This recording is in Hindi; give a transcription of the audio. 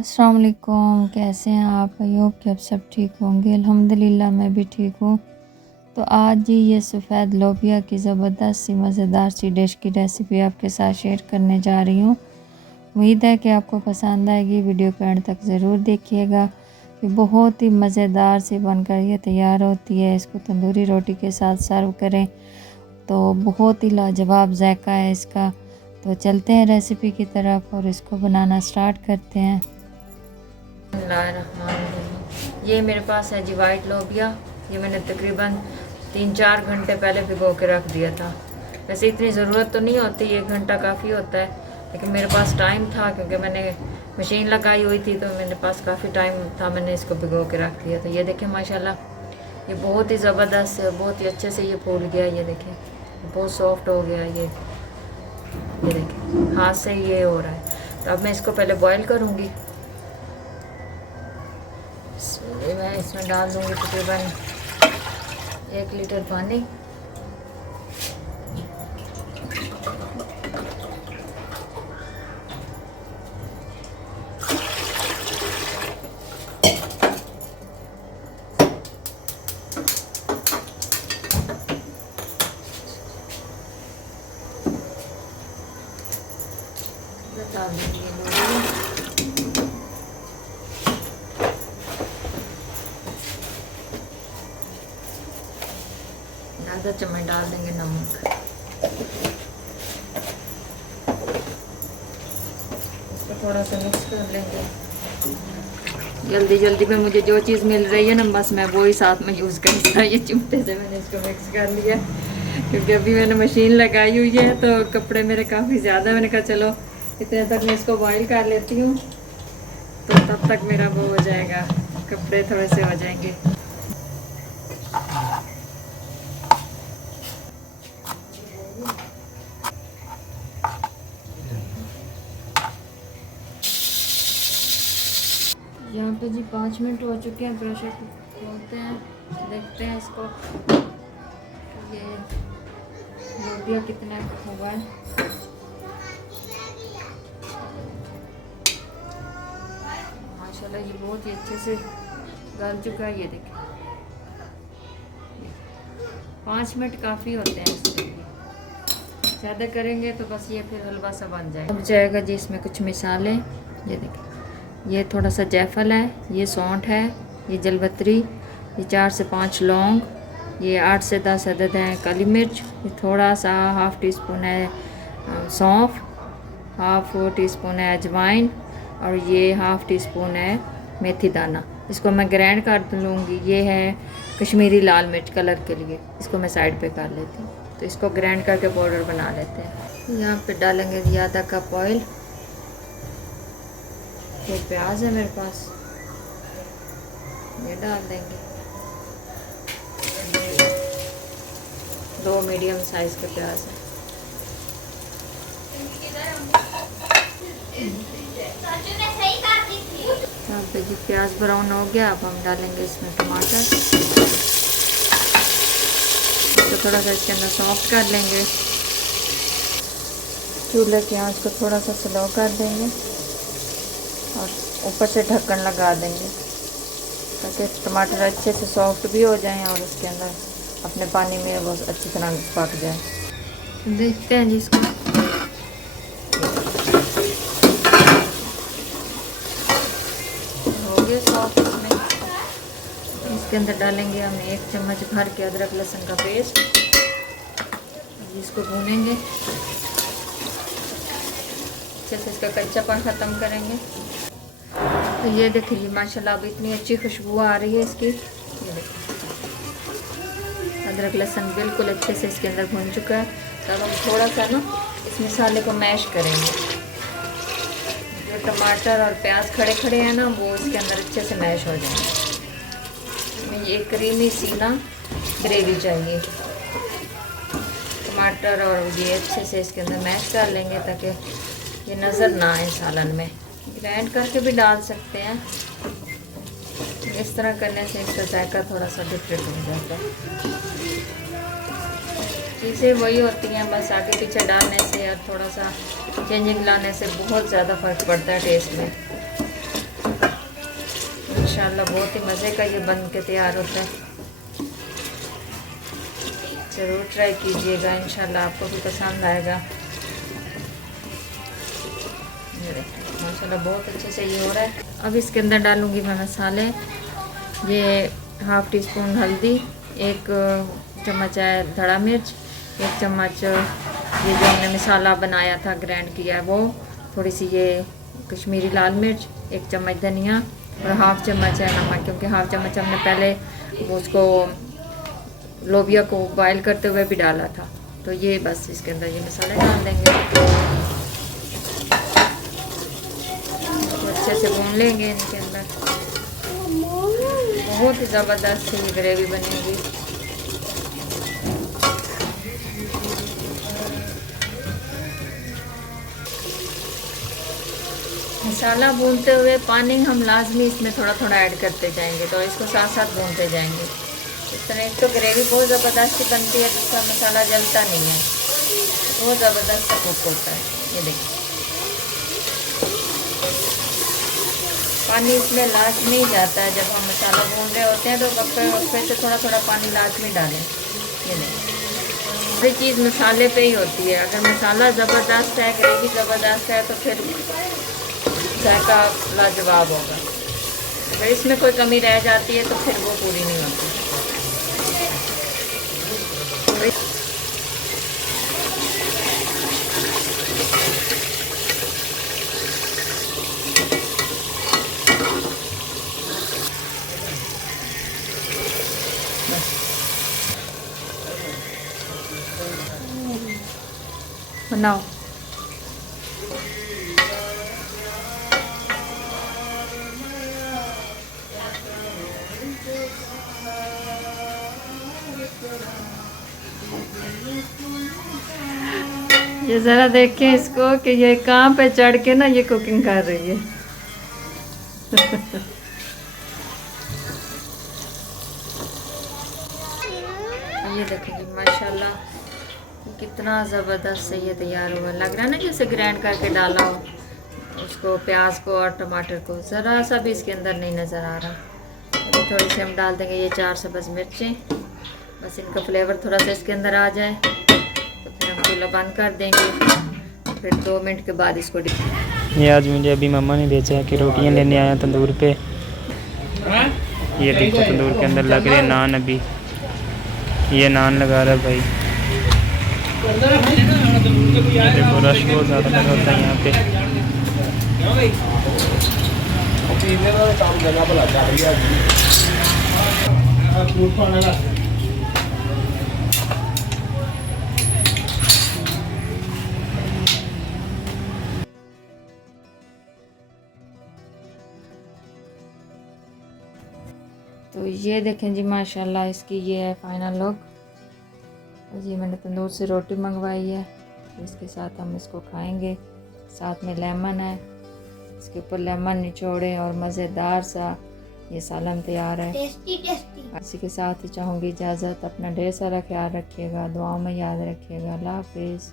अस्सलाम वालेकुम, कैसे हैं आप? आई होप कि आप सब ठीक होंगे। अल्हम्दुलिल्लाह मैं भी ठीक हूँ। तो आज जी ये सफ़ेद लोबिया की ज़बरदस्त सी मज़ेदार सी डिश की रेसिपी आपके साथ शेयर करने जा रही हूँ। उम्मीद है कि आपको पसंद आएगी। वीडियो को एंड तक ज़रूर देखिएगा कि बहुत ही मज़ेदार सी बनकर ये तैयार होती है। इसको तंदूरी रोटी के साथ सर्व करें तो बहुत ही लाजवाब जायका है इसका। तो चलते हैं रेसिपी की तरफ और इसको बनाना स्टार्ट करते हैं। ये मेरे पास है जी वाइट लोबिया। ये मैंने तकरीबन 3-4 घंटे पहले भिगो के रख दिया था। वैसे इतनी ज़रूरत तो नहीं होती, 1 घंटा काफ़ी होता है, लेकिन मेरे पास टाइम था क्योंकि मैंने मशीन लगाई हुई थी तो मेरे पास काफ़ी टाइम था। मैंने इसको भिगो के रख दिया। तो ये देखें माशाल्लाह ये बहुत ही ज़बरदस्त है, बहुत ही अच्छे से ये फूल गया। ये देखें बहुत सॉफ्ट हो गया। ये देखें हाथ से ये हो रहा है। तो अब मैं इसको पहले बॉईल करूँगी। मैं इसमें डाल दूँगी तकरीबन 1 लीटर पानी। डाल दूँगी आधा चम्मच डाल देंगे नमक। इसको थोड़ा सा मिक्स कर लेंगे। जल्दी जल्दी में मुझे जो चीज़ मिल रही है ना बस मैं वो ही साथ में यूज़ करता। ये चिमटे से मैंने इसको मिक्स कर लिया क्योंकि अभी मैंने मशीन लगाई हुई है तो कपड़े मेरे काफ़ी ज़्यादा। मैंने कहा चलो इतने तक मैं इसको बॉईल कर लेती हूँ तो तब तक मेरा वो हो जाएगा, कपड़े थोड़े से हो जाएंगे। यहाँ पे जी 5 मिनट हो चुके हैं। प्रेशर को खोलते हैं, देखते हैं इसको ये लोबिया कितना हुआ है। माशाल्लाह ये बहुत ही अच्छे से गल चुका है। ये देखें 5 मिनट काफ़ी होते हैं इसके लिए, ज़्यादा करेंगे तो बस ये फिर हलवा सा बन जाएगा। अब जाएगा जी इसमें कुछ मिसालें। ये देखें ये थोड़ा सा जायफल है, ये सौंठ है, ये जलपत्री, ये 4 से 5 लौंग, ये 8 से 10 अदद हैं काली मिर्च, ये थोड़ा सा हाफ़ टी स्पून है सौंफ, हाफ़ टी स्पून है अजवाइन और ये हाफ़ टी स्पून है मेथी दाना। इसको मैं ग्राइंड कर लूँगी। ये है कश्मीरी लाल मिर्च कलर के लिए, इसको मैं साइड पे कर लेती हूँ। तो इसको ग्राइंड करके पाउडर बना लेते हैं। यहाँ पे डालेंगे आधा कप ऑयल। ये प्याज है मेरे पास, ये डाल देंगे। 2 मीडियम साइज़ के प्याज है। अब देखिए प्याज ब्राउन हो गया। अब हम डालेंगे इसमें टमाटर, तो थोड़ा सा इसके अंदर सॉफ्ट कर लेंगे। चूल्हे की आंच को थोड़ा सा स्लो कर देंगे और ऊपर से ढक्कन लगा देंगे ताकि टमाटर अच्छे से सॉफ्ट भी हो जाएं और उसके अंदर अपने पानी में वो अच्छी तरह पक जाए। देखते हैं जी इसको। हो गया सॉफ्ट। इसके अंदर डालेंगे हम 1 चम्मच भर के अदरक लहसुन का पेस्ट। इसको भूनेंगे अच्छे से, इसका कच्चापन ख़त्म करेंगे। तो ये देखिए माशाल्लाह अब इतनी अच्छी खुशबू आ रही है इसकी। ये देखिए अदरक लहसुन बिल्कुल अच्छे से इसके अंदर भून चुका है। तो अब हम थोड़ा सा ना इस मसाले को मैश करेंगे। जो टमाटर और प्याज खड़े खड़े हैं ना वो इसके अंदर अच्छे से मैश हो जाएंगे। ये क्रीमी सी ना ग्रेवी चाहिए। टमाटर और ये अच्छे से इसके अंदर मैश कर लेंगे ताकि ये नज़र ना आए सालन में। ग्राइंड करके भी डाल सकते हैं, इस तरह करने से इसका जायका थोड़ा सा डिफरेंट हो जाता है। चीज़ें वही होती हैं, बस आगे पीछे डालने से और थोड़ा सा चेंजिंग लाने से बहुत ज़्यादा फ़र्क पड़ता है टेस्ट में। माशाल्लाह बहुत ही मज़े का ये बन के तैयार होता है। ज़रूर ट्राई कीजिएगा, इंशाल्लाह आपको भी पसंद आएगा। ये देखिए माशाल्लाह बहुत अच्छे से ये हो रहा है। अब इसके अंदर डालूँगी मैं मसाले। ये हाफ़ टी स्पून हल्दी, 1 चम्मच है धड़ा मिर्च, 1 चम्मच ये जो हमने मसाला बनाया था ग्राइंड किया है वो, थोड़ी सी ये कश्मीरी लाल मिर्च, 1 चम्मच धनिया और हाफ़ चम्मच है नमक, क्योंकि हाफ़ चम्मच हमने पहले उसको लोबिया को बॉयल करते हुए भी डाला था। तो ये बस इसके अंदर ये मसाले डाल देंगे, तो अच्छे से भून लेंगे इनके अंदर। बहुत ही ज़बरदस्त ये ग्रेवी बनेगी। मसाला भूनते हुए पानी हम लाजमी इसमें थोड़ा थोड़ा ऐड करते जाएंगे, तो इसको साथ साथ भूनते जाएंगे। इस तरह एक तो ग्रेवी बहुत ज़बरदस्ती बनती है, जिसका मसाला जलता नहीं है, बहुत ज़बरदस्त कुक होता है। ये देखिए पानी इसमें लाजमी जाता है, जब हम मसाला भून रहे होते हैं तो वक्फे से थोड़ा थोड़ा पानी लाजमी डालें। ये देखिए हर चीज़ मसाले पे ही होती है। अगर मसाला ज़बरदस्त है, ग्रेवी ज़बरदस्त है, तो फिर जायका लाजवाब होगा। अगर इसमें कोई कमी रह जाती है तो फिर वो पूरी नहीं होती। बनाओ। ये ज़रा देखें इसको कि ये कहाँ पे चढ़ के ना ये कुकिंग कर रही है। ये देखें जी माशाल्लाह कितना ज़बरदस्त से ये तैयार हुआ। लग रहा है ना जैसे ग्राइंड करके डाला हो उसको, प्याज को और टमाटर को, ज़रा सा भी इसके अंदर नहीं नज़र आ रहा। अभी थोड़ी सी हम डाल देंगे ये 4 सब्ज़ मिर्चें, बस इनका फ्लेवर थोड़ा सा इसके अंदर आ जाए तो फिर हम चूल्हा बंद कर देंगे। फिर 2 मिनट के बाद इसको ये आज मुझे अभी मम्मा ने भेजा है कि रोटियां लेने आया तंदूर पे। ये देखो तंदूर के अंदर लग रहे नान, अभी ये नान लगा रहा है भाई। ये देखो रश बहुत ज़्यादा लगा होता है यहाँ पे। तो ये देखें जी माशाल्लाह इसकी ये है फाइनल लुक। जी मैंने तंदूर से रोटी मंगवाई है, तो इसके साथ हम इसको खाएंगे। साथ में लेमन है, इसके ऊपर लेमन निचोड़े और मज़ेदार सा ये सालन तैयार है। Tasty tasty. इसी के साथ ही चाहूँगी इजाज़त। अपना ढेर सारा ख्याल रखिएगा, दुआओं में याद रखिएगा। अल्लाह हाफिज़।